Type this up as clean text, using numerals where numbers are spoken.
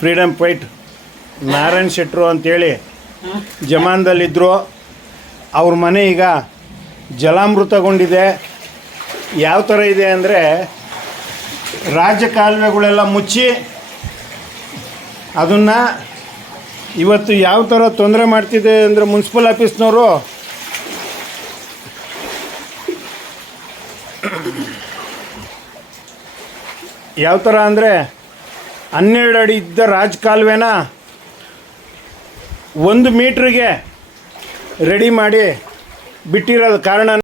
Freedom fight Narayan ಶೆಟ್ರು ಅಂತೇಳಿ ಜಮಾನದಲ್ಲಿದ್ದರು. ಅವ್ರ ಮನೆ ಈಗ ಜಲಾಮೃತಗೊಂಡಿದೆ. ಯಾವ ಥರ ಇದೆ ಅಂದರೆ ರಾಜ್ಯ ಕಾಲುವೆಗಳೆಲ್ಲ ಮುಚ್ಚಿ ಅದನ್ನು ಇವತ್ತು ಯಾವ ಥರ ತೊಂದರೆ ಮಾಡ್ತಿದೆ ಅಂದರೆ ಮುನ್ಸಿಪಲ್ ಆಫೀಸ್ನವರು ಯಾವ ಥರ ಅಂದರೆ 12 ಅಡಿ ಇದ್ದ ರಾಜ ಕಾಲುವೆನ 1 ಮೀಟ್ರಿಗೆ ರೆಡಿ ಮಾಡಿ ಬಿಟ್ಟಿರೋದು ಕಾರಣ